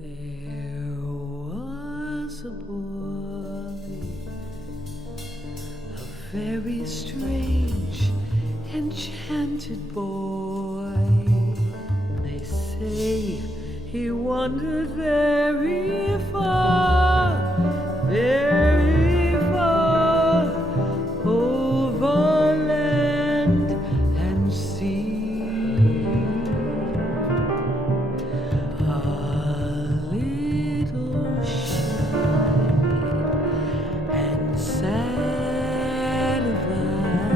There was a boy, a very strange, enchanted boy. They say he wandered very far, very far, over land and sea. A little shy and sad of eye,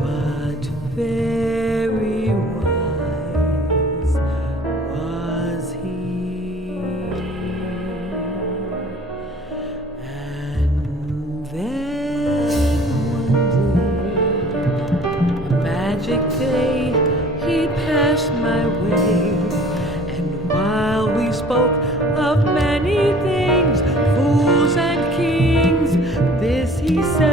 but very wise was he. And then one day, a magic day, he passed my way. And while we spoke of many things, fools and kings, this he said.